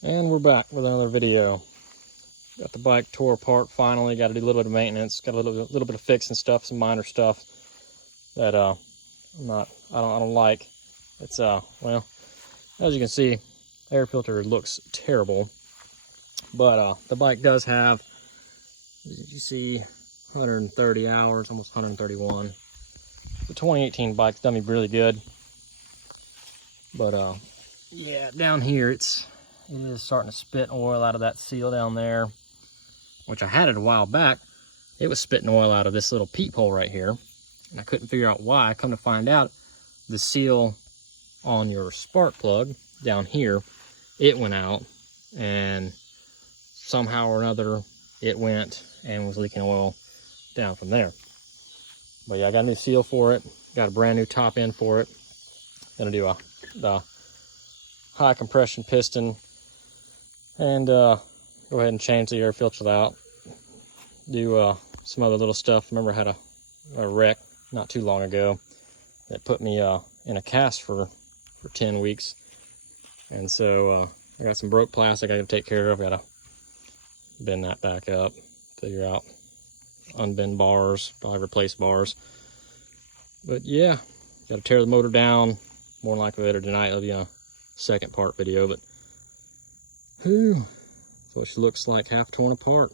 And we're back with another video. Got the bike tore apart finally. Got to do a little bit of maintenance. Got a little bit of fixing stuff, some minor stuff that I don't like. It's well, as you can see, air filter looks terrible. But the bike does have, as you see, 130 hours, almost 131. The 2018 bike's done me really good. But yeah, down here it is starting to spit oil out of that seal down there, which I had it a while back. It was spitting oil out of this little peephole right here, and I couldn't figure out why. Come to find out, the seal on your spark plug down here, it went out, and somehow or another it went and was leaking oil down from there. But yeah, I got a new seal for it, got a brand new top end for it. Gonna do the high compression piston, and go ahead and change the air filter out. Do some other little stuff. Remember I had a wreck not too long ago that put me in a cast for 10 weeks. And so I got some broke plastic I gotta take care of. Gotta bend that back up, figure out, unbend bars, probably replace bars. But yeah, gotta tear the motor down. More than likely later tonight it'll be a second part video, but whew, that's what she looks like, half torn apart.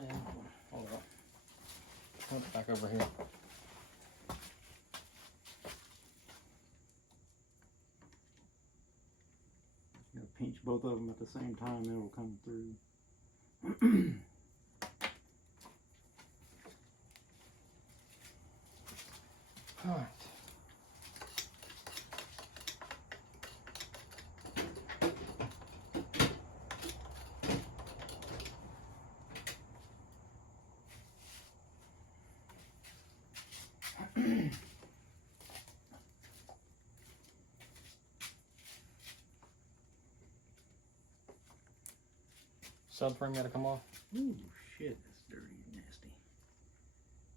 And hold on, put it back over here. You gotta pinch both of them at the same time, they will come through. All right. Subframe gotta come off. Ooh, shit, that's dirty and nasty.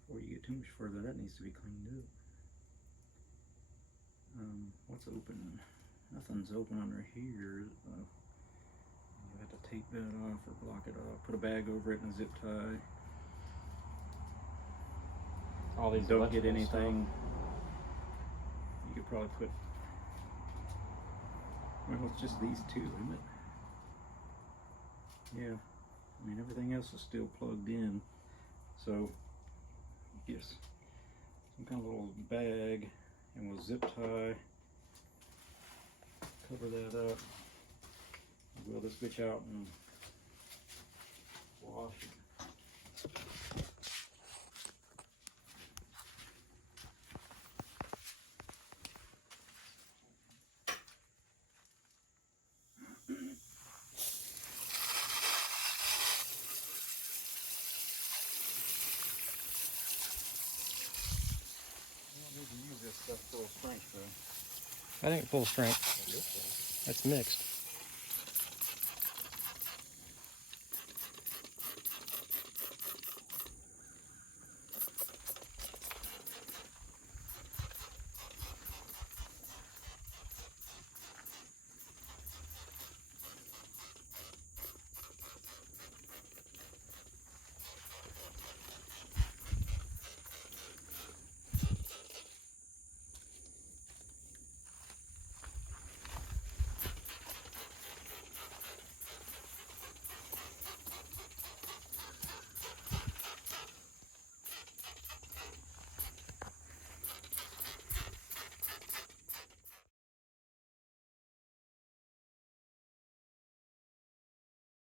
Before you get too much further, that needs to be cleaned up. What's open? Nothing's open under here. You have to tape that off or block it off. Put a bag over it and a zip tie. All these Don't get electrical anything. You could probably put, well, it's just these two, isn't it? Yeah, I mean everything else is still plugged in, so yes, some kind of little bag, and we'll zip tie, cover that up, wheel this bitch out and wash it. Use this stuff full strength though. I think full strength. That's mixed.